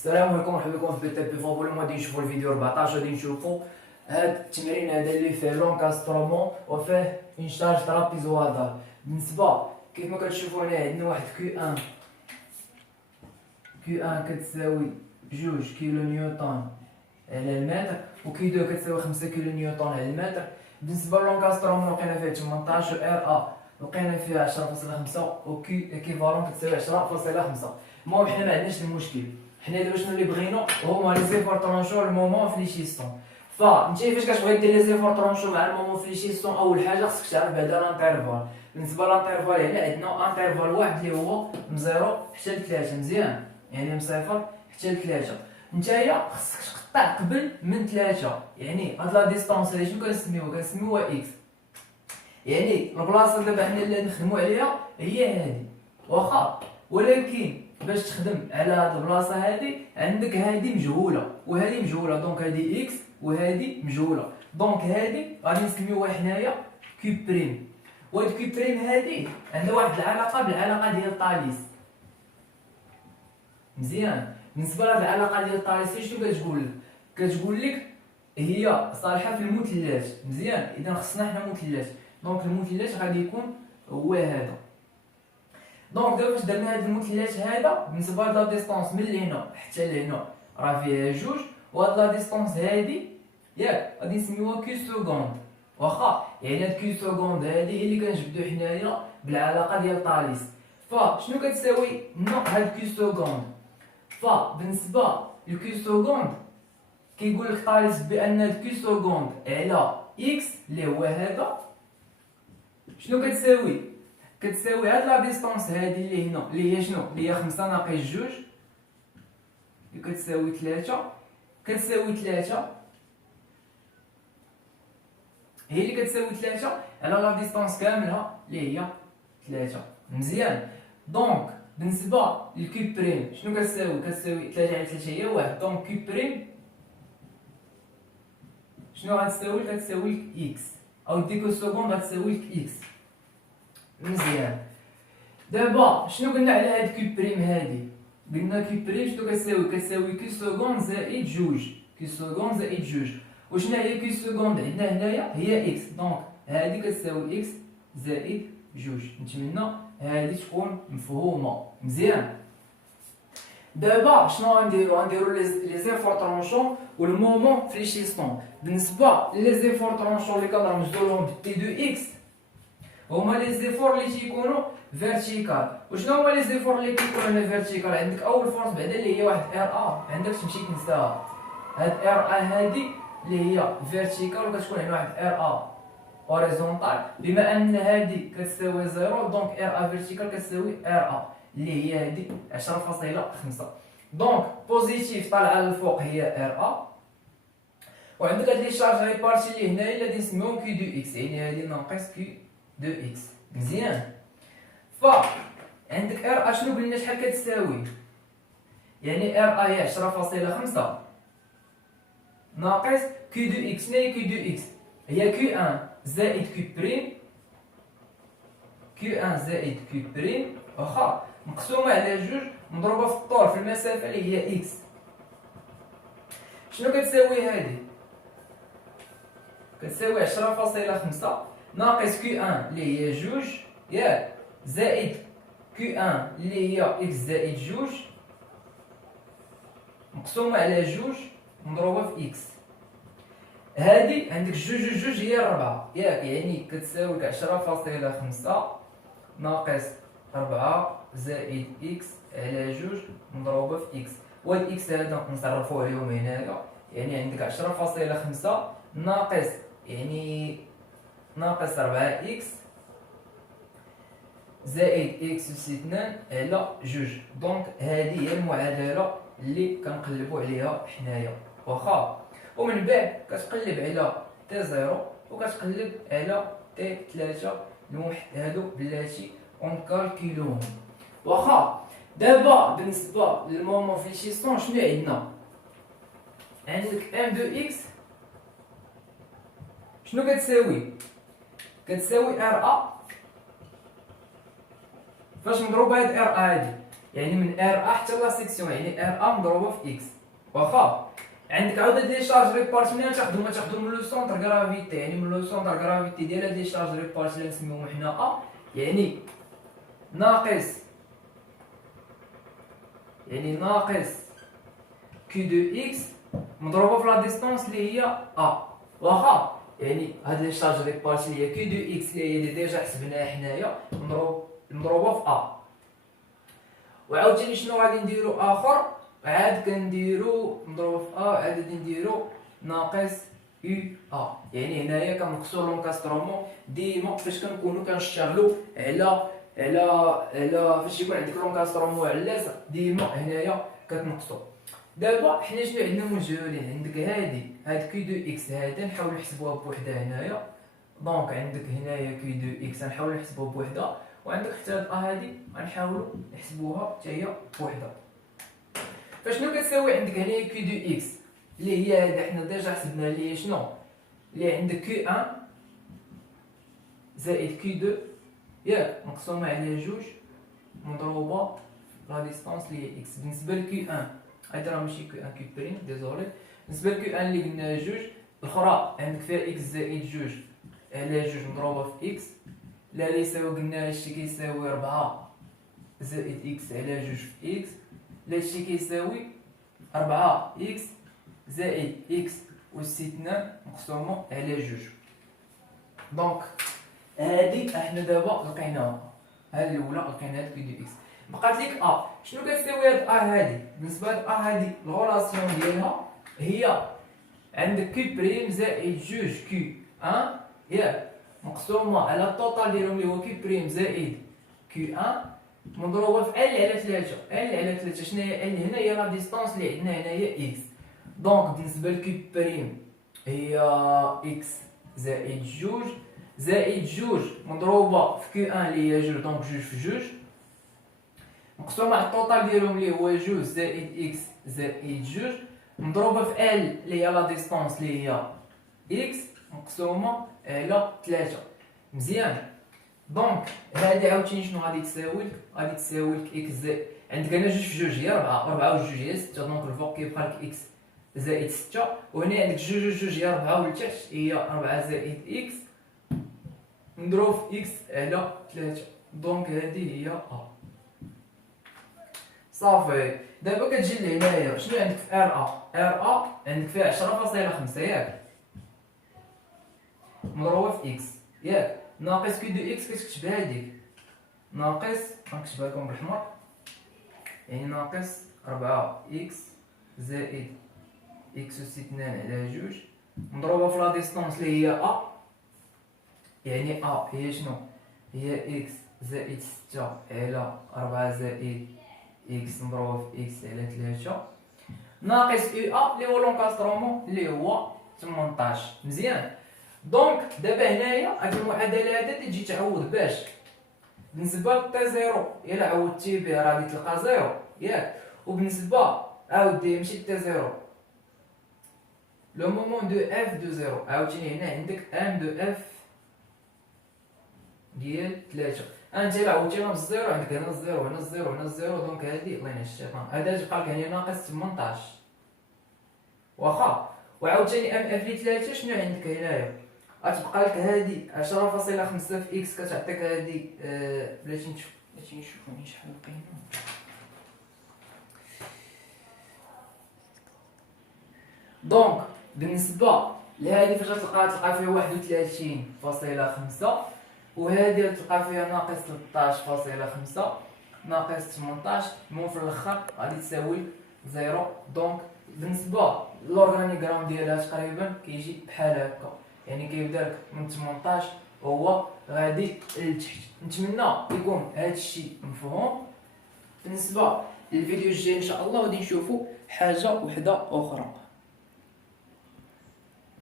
السلام عليكم، مرحبا بكم في بي فون. اليوم غادي نشوفوا الفيديو 14. غادي نشوفوا هاد التمرين هذا اللي فيه لونكاسترومون وفيه اون شارج ترابيزوادال. بالنسبه كيف ما كتشوفوا هنا عندنا واحد كيو ان كتساوي 2 كيلو نيوتن على المتر، وكي 2 كتساوي 5 كيلو نيوتن على المتر. بالنسبه للونكاسترومون لقينا فيه 18 ار ا لقينا فيها 10.5 وكي ايكيفالون كتساوي 10.5. المهم حنا ما عندناش المشكل، حنا دابا شنو اللي بغينا هما لي زيفور طرونشو المومون فليشيستون. فانتي فاش كتبغي دير لي زيفور طرونشو مع المومون فليشيستون اول حاجه خصك تعرف بعدا لانترفال. بالنسبه لانترفال يعني عندنا انترفال واحد اللي هو من 0 حتى ل 3 مزيان، يعني من 0 حتى ل 3. نتايا خصك تقطع قبل من 3، يعني هاد لا ديستونس هادي شنو كنسميوها اكس، يعني البلاصه دابا حنا اللي نخدمو عليها هي هادي واخا، ولكن باش تخدم على هاد البلاصه هادي عندك هادي مجهوله وهادي مجهوله، دونك هادي اكس وهادي مجهوله، دونك هادي غادي نسميوها حنايا كيو بريم. وهاد كيو بريم هادي عندها واحد العلاقه بالعلاقه ديال طاليس مزيان. بالنسبه لهاد العلاقه ديال طاليس شنو كتقول لك هي صالحه في المثلث مزيان. اذا خصنا حنا مثلث، دونك المثلث غادي يكون هو هذا. دونك دابا فاش درنا هاد المثلث هذا بالنسبه لهاد لا ديستونس من لهنا حتى لهنا راه فيها 2، وهاد لا ديستونس هادي ياك غادي نسميوها كيو سكوند واخا، يعني هاد كيو سكوند هادي هي اللي كنجبدو حنايا بالعلاقه ديال طاليس. فشنو كتساوي هاد كيو سكوند؟ فبالنسبه لكيو سكوند كيقول لك طاليس بان هاد كيو سكوند على اكس اللي هو هذا شنو كتساوي هاد لا ديستونس هادي اللي هنا اللي هي شنو، اللي هي 5 ناقص 2 اللي كتساوي 3 هي اللي كتساوي 3 على لا ديستونس كاملها اللي هي 3 مزيان. دونك بالنسبه للكيب بريم شنو كتساوي 3 على 3 هي 1، دونك كيب بريم شنو غتساوي لك اكس، او ديكو سكوند غتساوي لك اكس مزيان. دابا شنو قلنا على هاد كيو بريم هادي؟ قلنا كيو بريم شنو كتساوي كيو سكوند زائد 2، كيو سكوند زائد 2. وشنو هي كيو سكوند عندنا هنايا؟ هي اكس، دونك هادي كتساوي اكس زائد 2. نتمنى هادي تكون مفهومه مزيان. دابا شنو غنديرو لي زيفور طرونشون والمومون فليشيستون. بالنسبه لي زيفور طرونشون اللي كنرمزو لهم بي دو اكس هما لي زيفور اللي تيكونوا فيرتيكال. وشنو هما لي زيفور اللي كيكونوا فيرتيكال؟ عندك اول فورس بعدا اللي هي واحد ار ا، عندك تمشي تنساها. هاد ار ا هادي اللي هي فيرتيكال وكتكون عندنا واحد ار ا هوريزونتال، بما ان هادي كتساوي 0 دونك ار ا فيرتيكال كتساوي ار ا اللي هي هادي 10.5. دونك بوزيتيف طالعه للفوق هي ار ا، وعندك هاد لي شارج ريبارتي اللي هنايا اللي نسميوهم كي دو اكس، يعني هادي ناقص كي دو اكس مزيان. ف عندك ار ا شنو قلنا شحال كتساوي؟ يعني ار ا هي 10.5 ناقص كي دو اكس. شنو هي كي دو اكس؟ هي كيو ان زائد كيو بريم، كيو ان زائد كيو بريم واخا مقسومه على 2 مضروبه في الطول في المسافه اللي هي اكس. شنو كتساوي هادي؟ كتساوي 10.5 ناقص كيو ان اللي هي 2 ياك زائد كيو ان اللي هي اكس زائد 2 مقسومه على 2 مضروبه في اكس. هادي عندك 2 هي 4 ياك، يعني كتساوي لك 10.5 ناقص 4 زائد اكس على 2 مضروبه في اكس. وهاد اكس هذا نصرفوه اليوم هنايا، يعني عندك 10.5 ناقص يعني ناقص 4 اكس زائد اكس اس 2 على 2. دونك هذه هي المعادله اللي كنقلبوا عليها حنايا واخا. ومن بعد كتقلب على تي 0 وكتقلب على تي 3 الوحد هادو بلاتي ونكالكيلوهم واخا. دابا بالنسبه للمومون فليشيستون شنو عندنا؟ عندك ام دو اكس شنو كتساوي ار ا فاش نضرب هاد ار ا هادي يعني من ار ا حتى لا سيكسيون، يعني ار ا مضروبه في اكس. واخا عندك عاود هاد لي شارج ريبارتي منين تاخدهم؟ تاخدهم من لو سونتر غرافيتي، يعني من لو سونتر غرافيتي ديال هاد لي شارج ريبارتي اللي نسميوهم حنا ا، يعني ناقص كي دو اكس مضروبه في لا ديستونس اللي هي ا. واخا يعني هاد لي شارج ريبارتي اللي هي كي دو اكس اللي ديجا حسبناها حنايا مضروبه في ا. وعاوتاني شنو غادي نديرو اخر؟ عاد كنديرو مضروبه في ا، عاد غادي نديرو ناقص يو ا. يعني هنايا كنقصو لونكاسترومون ديما فاش كنكونو كنشتغلو على فاش يكون عندك لونكاسترومون علاز ديما هنايا كتنقصو. دابا حنا شنو عندنا مجهولين؟ عندك هاد كي دو اكس هادا نحاولو نحسبوها بوحدها هنايا، دونك عندك هنايا كي دو اكس نحاولو نحسبوها بوحدها، وعندك حتى هاد ا هادي غنحاولو نحسبوها حتى هي بوحدها. فشنو كتساوي عندك هنايا كي دو اكس اللي هي هادا حنا ديجا حسبنا اللي هي شنو؟ اللي عندك كي ان زائد كي دو ياك مقسومه على جوج مضروبه لا ديستونس اللي هي اكس. بالنسبه لكي ان هادا راه ماشي كي ان كي بريم ديزولي، بالنسبه لكي ان اللي قلنا جوج، الاخرى عندك فيها اكس زائد جوج على جوج مضروبه في اكس، لا اللي يساوي قلنا هادشي كيساوي 4 زائد اكس على جوج في اكس، لا هادشي كيساوي 4 اكس زائد اكس أس 2 مقسومه على جوج. دونك هادي احنا دابا لقيناها، هاد الاولى لقينا هاد كي دو اكس. بقات ليك ا، شنو كتساوي هاد ا هادي؟ بالنسبه لهاد ا هادي الغولاسيون ديالها هي عندك كي بريم زائد جوج كي ان ياك مقسومه على الطوطال ديالهم اللي هو كي بريم زائد كي ان مضروبه في ال على 3. ال على 3 شنو هي ال؟ هنا هي لا ديستونس اللي عندنا هنايا اكس. دونك بالنسبه لكي بريم هي اكس زائد جوج زائد جوج مضروبه في كي ان اللي هي جوج، دونك جوج في جوج مقسومه على الطوطال ديالهم اللي هو جوج زائد اكس زائد جوج مضروبه في ال اللي هي لا ديستونس اللي هي اكس مقسومه على 3. مزيان. دونك هادي عاوتاني شنو غادي تساوي لك؟ غادي تساوي لك اكس زائد عندك هنا جوج في جوج هي 4، 4 و جوج هي 6، دونك الفوق كيبقى لك اكس زائد 6، وهنا عندك جوج و جوج هي 4 والتحت هي 4 زائد اكس نضرب في اكس على 3. دونك هادي هي ا. صافي. دابا كتجي لهنايا شنو عندك في ار ا؟ ار ا عندك فيها 10.5 ياك مضروبه في اكس ياك ناقص كي دو اكس كتكتب هاديك ناقص، غنكتبها لكم بالحمر، يعني ناقص 4 اكس زائد اكس أس 2 على جوج مضروبه في لا ديستونس اللي هي ا، يعني ا هي شنو؟ هي اكس زائد 6 على 4 زائد اكس مضروبه في اكس على 3 ناقص يو ا اللي هو لونكاسترومون اللي هو 18. مزيان. دونك دابا هنايا هاد المعادله هادي تجي تعوض باش بالنسبه لتي زيرو الا عوضتي به راه غادي تلقى زيرو ياك، وبالنسبه عاودي ماشي تي زيرو لو مومون دو اف دو زيرو عاوتاني هنا عندك ان دو اف ديال 3. انت الا عوضتيها بالزيرو عندك هنا الزيرو هنا الزيرو هنا الزيرو، دونك هادي الله ينعس الشيطان هذا تبقى لك هنا ناقص 18. واخا وعاوتاني ام اف لي 3 شنو عندك هنايا؟ غتبقى لك هادي 10.5 في اكس كتعطيك هادي بلاتي نشوفو شحال لقينا. دونك بالنسبه لهادي فاش تلقى فيها 31.5 وهادي تلقى فيها ناقص 13.5 ناقص 18، المهم في الاخر غادي تساوي زيرو. دونك بالنسبه لورغانيغرام ديالها تقريبا كيجي بحال هكا، يعني كيبدا لك من 18 وهو غادي لتحت. نتمنى يكون هذا الشيء مفهوم. بالنسبه للفيديو الجاي ان شاء الله غادي نشوفوا حاجه وحده اخرى.